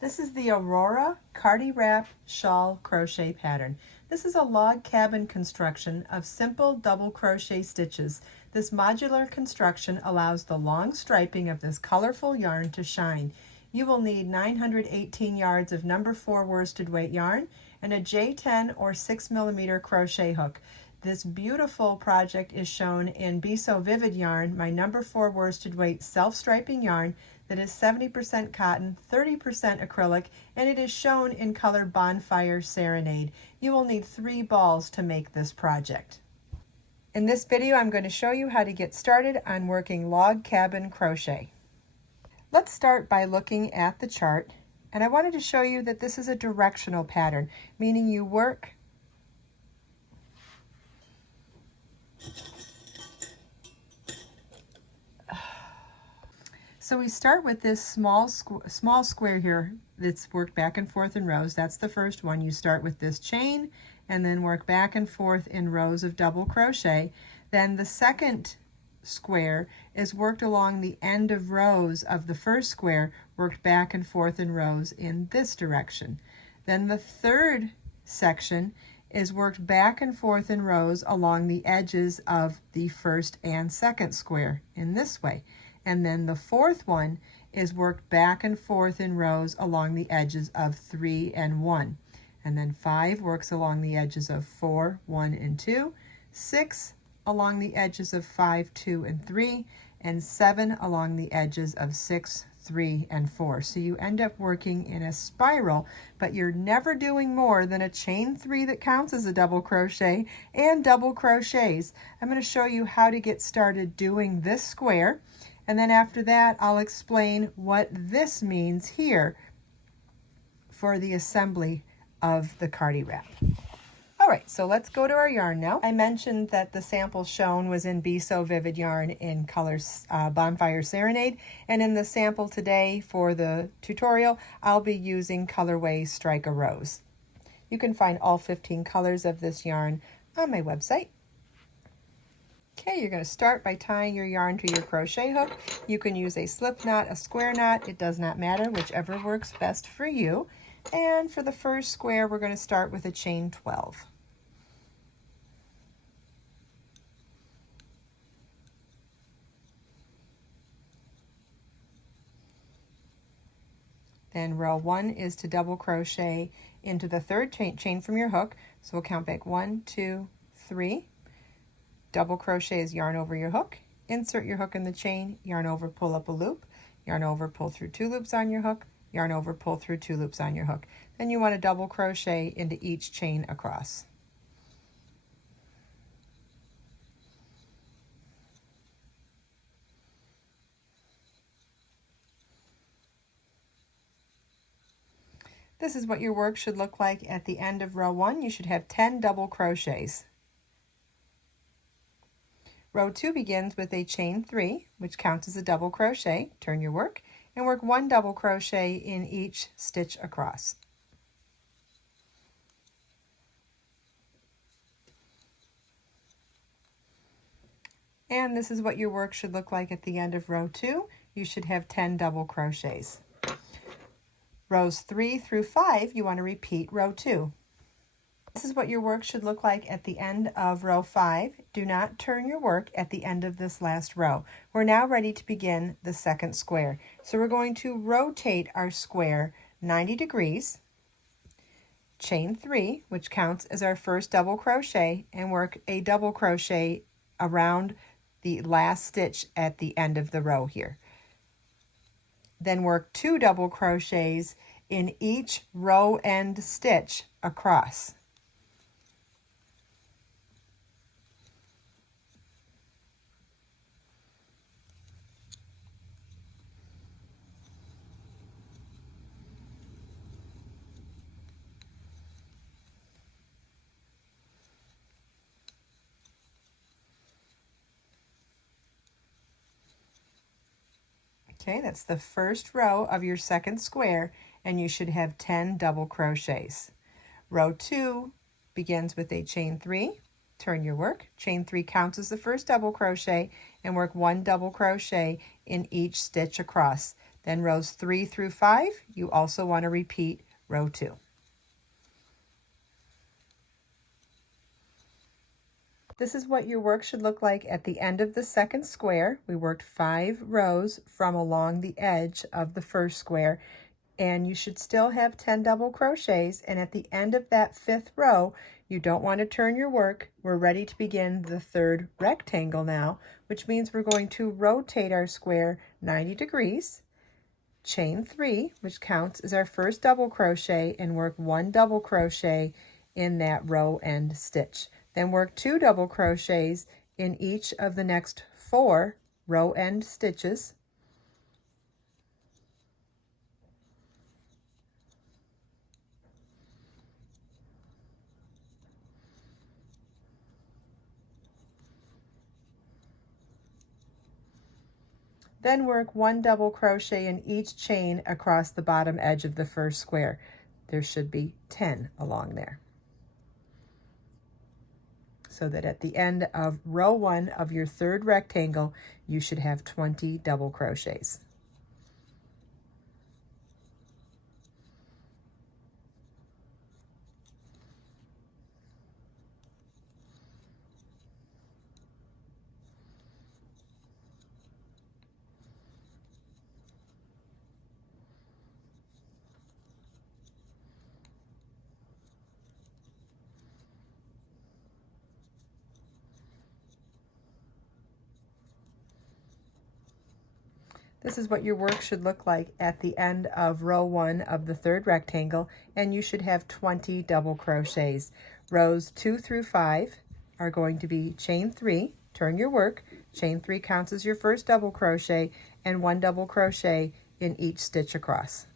This is the Aurora Cardi Wrap Shawl Crochet Pattern. This is a log cabin construction of simple double crochet stitches. This modular construction allows the long striping of this colorful yarn to shine. You will need 918 yards of number 4 worsted weight yarn and a J10 or 6mm crochet hook. This beautiful project is shown in Be So Vivid yarn, my number 4 worsted weight self-striping yarn that is 70% cotton, 30% acrylic, and it is shown in color Bonfire Serenade. You will need 3 balls to make this project. In this video, I'm going to show you how to get started on working log cabin crochet. Let's start by looking at the chart, and I wanted to show you that this is a directional pattern, meaning you work So we start with this small square here that's worked back and forth in rows. That's the first one. You start with this chain and then work back and forth in rows of double crochet. Then the second square is worked along the end of rows of the first square, worked back and forth in rows in this direction. Then the third section is worked back and forth in rows along the edges of the first and second square in this way. And then the fourth one is worked back and forth in rows along the edges of 3 and 1. And then 5 works along the edges of 4, 1, and 2. 6 along the edges of 5, 2, and 3. And 7 along the edges of 6, 3, and 4. So you end up working in a spiral, but you're never doing more than a chain 3 that counts as a double crochet and double crochets. I'm going to show you how to get started doing this square. And then after that, I'll explain what this means here for the assembly of the Cardi Wrap. All right, so let's go to our yarn now. I mentioned that the sample shown was in Be So Vivid yarn in colors Bonfire Serenade. And in the sample today for the tutorial, I'll be using colorway Strike a Rose. You can find all 15 colors of this yarn on my website. Okay, you're going to start by tying your yarn to your crochet hook. You can use a slip knot, a square knot, it does not matter, whichever works best for you. And for the first square, we're going to start with a chain 12. Then row 1 is to double crochet into the third chain from your hook. So we'll count back 1, 2, 3. Double crochet is yarn over your hook, insert your hook in the chain, yarn over, pull up a loop, yarn over, pull through 2 loops on your hook, yarn over, pull through 2 loops on your hook. Then you want to double crochet into each chain across. This is what your work should look like at the end of row 1. You should have 10 double crochets. Row 2 begins with a chain 3, which counts as a double crochet. Turn your work and work 1 double crochet in each stitch across. And this is what your work should look like at the end of row 2. You should have 10 double crochets. Rows 3 through 5, you want to repeat row 2. This is what your work should look like at the end of row 5. Do not turn your work at the end of this last row. We're now ready to begin the second square. So we're going to rotate our square 90 degrees, chain 3, which counts as our first double crochet, and work a double crochet around the last stitch at the end of the row here. Then work 2 double crochets in each row end stitch across. Okay, that's the first row of your second square, and you should have 10 double crochets. Row 2 begins with a chain 3. Turn your work. Chain 3 counts as the first double crochet, and work 1 double crochet in each stitch across. Then rows 3 through 5, you also want to repeat row 2. This is what your work should look like at the end of the second square. We worked 5 rows from along the edge of the first square, and you should still have 10 double crochets, and at the end of that 5th row, you don't want to turn your work. We're ready to begin the 3rd rectangle now, which means we're going to rotate our square 90 degrees, chain 3, which counts as our first double crochet, and work 1 double crochet in that row end stitch. Then work 2 double crochets in each of the next 4 row end stitches. Then work 1 double crochet in each chain across the bottom edge of the first square. There should be 10 along there, so that at the end of row 1 of your 3rd rectangle, you should have 20 double crochets. This is what your work should look like at the end of row 1 of the 3rd rectangle, and you should have 20 double crochets. Rows 2 through 5 are going to be chain 3, turn your work, chain 3 counts as your first double crochet, and 1 double crochet in each stitch across.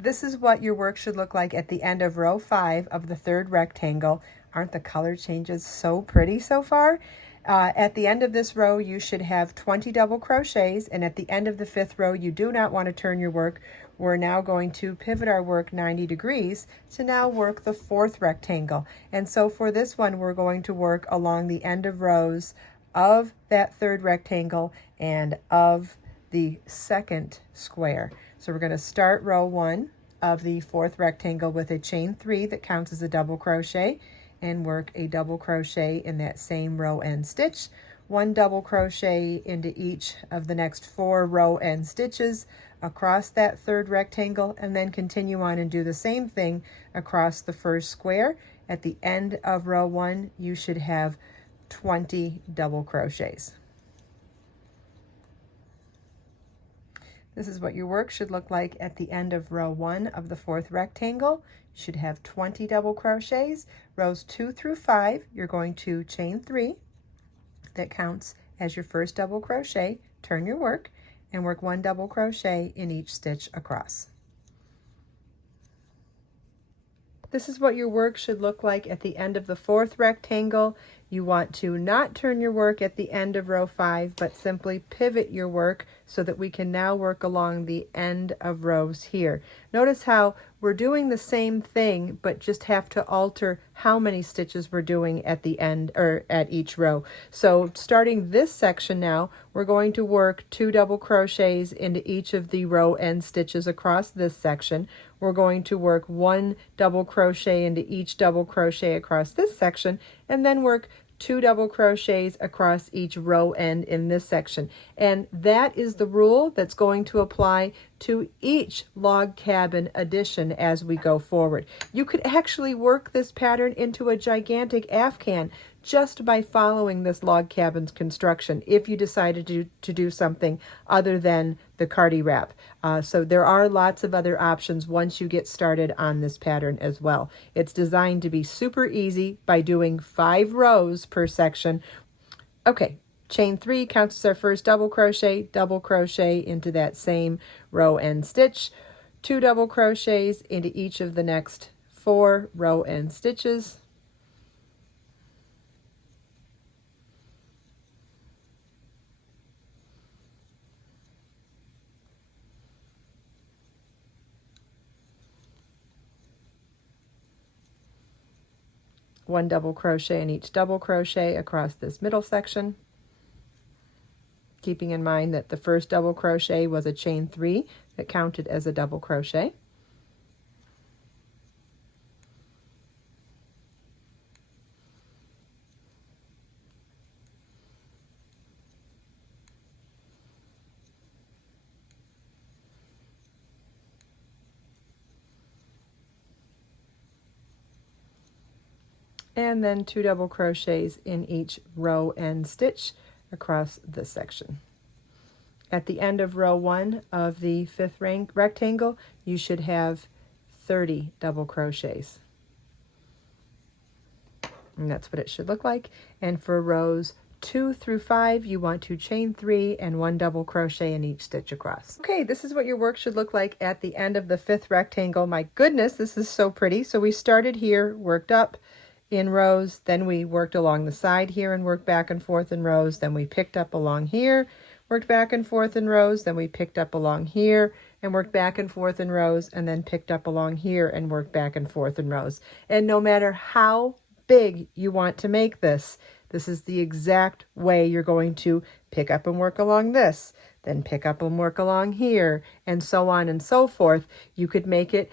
This is what your work should look like at the end of row 5 of the 3rd rectangle. Aren't the color changes so pretty so far? At the end of this row, you should have 20 double crochets, and at the end of the 5th row, you do not want to turn your work. We're now going to pivot our work 90 degrees to now work the 4th rectangle. And so for this one, we're going to work along the end of rows of that 3rd rectangle and of the 2nd square. So we're going to start row 1 of the 4th rectangle with a chain 3 that counts as a double crochet, and work a double crochet in that same row end stitch, 1 double crochet into each of the next 4 row end stitches across that 3rd rectangle, and then continue on and do the same thing across the first square. At the end of row 1, you should have 20 double crochets. This is what your work should look like at the end of row 1 of the 4th rectangle. You should have 20 double crochets. Rows 2 through 5, you're going to chain 3. That counts as your first double crochet. Turn your work and work 1 double crochet in each stitch across. This is what your work should look like at the end of the 4th rectangle. You want to not turn your work at the end of row 5, but simply pivot your work so that we can now work along the end of rows here. Notice how we're doing the same thing, but just have to alter how many stitches we're doing at the end or at each row. So starting this section now, we're going to work 2 double crochets into each of the row end stitches across this section. We're going to work 1 double crochet into each double crochet across this section, and then work 2 double crochets across each row end in this section. And that is the rule that's going to apply to each log cabin addition as we go forward. You could actually work this pattern into a gigantic afghan just by following this log cabin's construction if you decided to do something other than the Cardi wrap. So there are lots of other options once you get started on this pattern as well. It's designed to be super easy by doing 5 rows per section. Okay, chain 3 counts as our first double crochet into that same row end stitch, 2 double crochets into each of the next 4 row end stitches, 1 double crochet in each double crochet across this middle section, keeping in mind that the first double crochet was a chain 3 that counted as a double crochet. And then 2 double crochets in each row end stitch across this section. At the end of row 1 of the 5th rectangle, you should have 30 double crochets. And that's what it should look like. And for rows 2 through 5, you want to chain 3 and 1 double crochet in each stitch across. Okay, this is what your work should look like at the end of the 5th rectangle. My goodness, this is so pretty. So we started here, worked up in rows, then we worked along the side here and worked back and forth in rows, then we picked up along here, worked back and forth in rows, then we picked up along here and worked back and forth in rows, and then picked up along here and worked back and forth in rows. And no matter how big you want to make this, this is the exact way you're going to pick up and work along this, then pick up and work along here, and so on and so forth. You could make it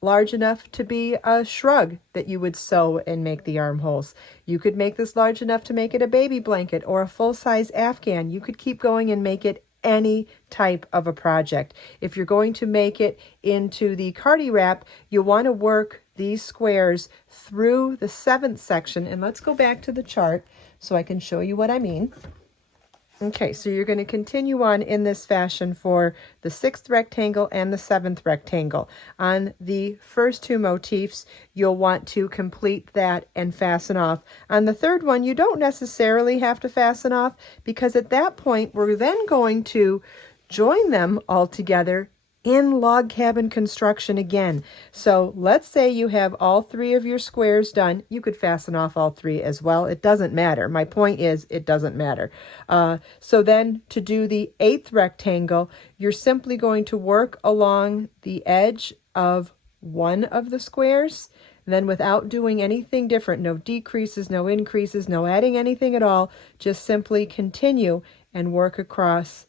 large enough to be a shrug that you would sew and make the armholes. You could make this large enough to make it a baby blanket or a full-size Afghan. You could keep going and make it any type of a project. If you're going to make it into the Cardi wrap, you'll want to work these squares through the 7th section. And let's go back to the chart so I can show you what I mean. Okay, so you're going to continue on in this fashion for the 6th rectangle and the 7th rectangle. On the first 2 motifs, you'll want to complete that and fasten off. On the 3rd one, you don't necessarily have to fasten off, because at that point, we're then going to join them all together in log cabin construction again. So let's say you have all 3 of your squares done. You could fasten off all 3 as well. It doesn't matter. My point is, it doesn't matter. So then to do the 8th rectangle, you're simply going to work along the edge of one of the squares. Then without doing anything different, no decreases, no increases, no adding anything at all, just simply continue and work across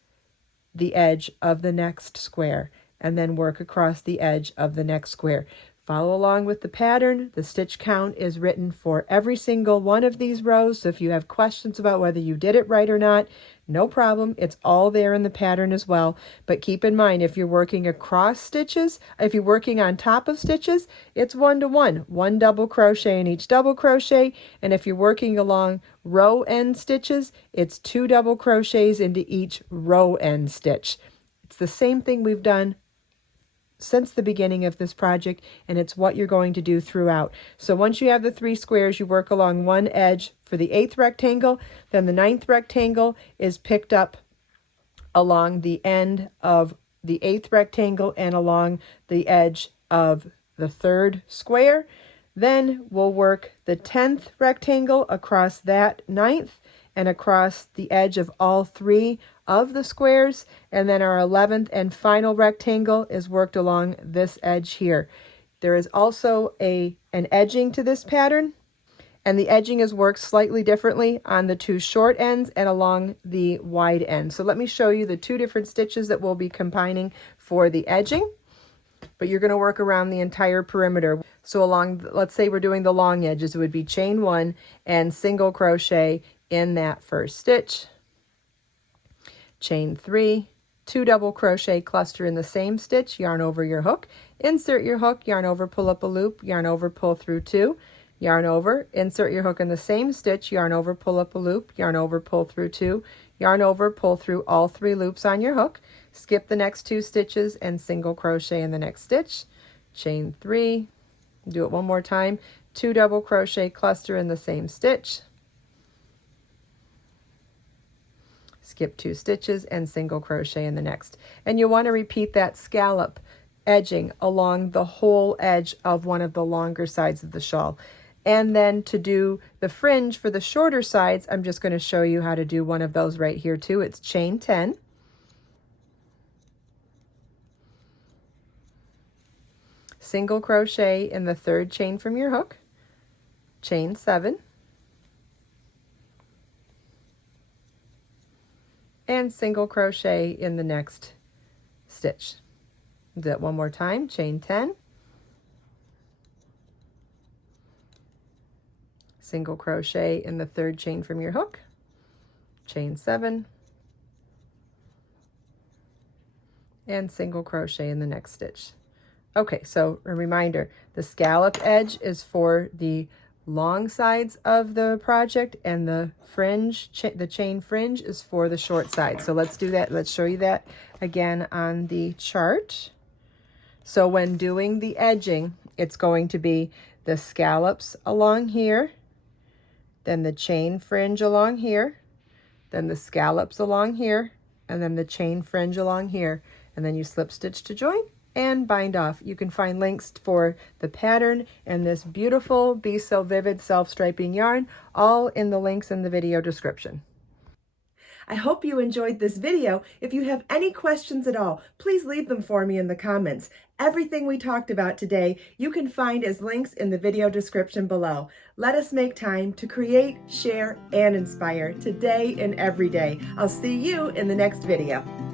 the edge of the next square, and then work across the edge of the next square. Follow along with the pattern. The stitch count is written for every single one of these rows, so if you have questions about whether you did it right or not, no problem. It's all there in the pattern as well. But keep in mind, if you're working across stitches, if you're working on top of stitches, it's 1 to 1. 1 double crochet in each double crochet. And if you're working along row end stitches, it's 2 double crochets into each row end stitch. It's the same thing we've done since the beginning of this project, and it's what you're going to do throughout. So once you have the 3 squares, you work along one edge for the 8th rectangle, then the 9th rectangle is picked up along the end of the 8th rectangle and along the edge of the 3rd square. Then we'll work the 10th rectangle across that 9th and across the edge of all 3 of the squares, and then our 11th and final rectangle is worked along this edge here. There is also an edging to this pattern, and the edging is worked slightly differently on the 2 short ends and along the wide end. So let me show you the 2 different stitches that we'll be combining for the edging, but you're going to work around the entire perimeter. So along, let's say we're doing the long edges, it would be chain 1 and single crochet in that first stitch, chain 3, 2 double crochet, cluster in the same stitch, yarn over your hook, insert your hook, yarn over, pull up a loop, yarn over, pull through 2, yarn over, insert your hook in the same stitch, yarn over, pull up a loop, yarn over, pull through 2, yarn over, pull through all 3 loops on your hook, skip the next 2 stitches and single crochet in the next stitch, chain 3, do it one more time, 2 double crochet, cluster in the same stitch, skip 2 stitches and single crochet in the next. And you'll want to repeat that scallop edging along the whole edge of one of the longer sides of the shawl. And then to do the fringe for the shorter sides, I'm just going to show you how to do one of those right here too. It's chain 10, single crochet in the 3rd chain from your hook, chain 7, and single crochet in the next stitch. Do that one more time, chain 10, single crochet in the third chain from your hook, chain 7, and single crochet in the next stitch. Okay, so a reminder, the scallop edge is for the long sides of the project, and the fringe, the chain fringe, is for the short side. So let's do that. Let's show you that again on the chart. So when doing the edging, it's going to be the scallops along here, then the chain fringe along here, then the scallops along here, and then the chain fringe along here, and then you slip stitch to join and bind off. You can find links for the pattern and this beautiful Be So Vivid self-striping yarn all in the links in the video description. I hope you enjoyed this video. If you have any questions at all, please leave them for me in the comments. Everything we talked about today, you can find as links in the video description below. Let us make time to create, share, and inspire today and every day. I'll see you in the next video.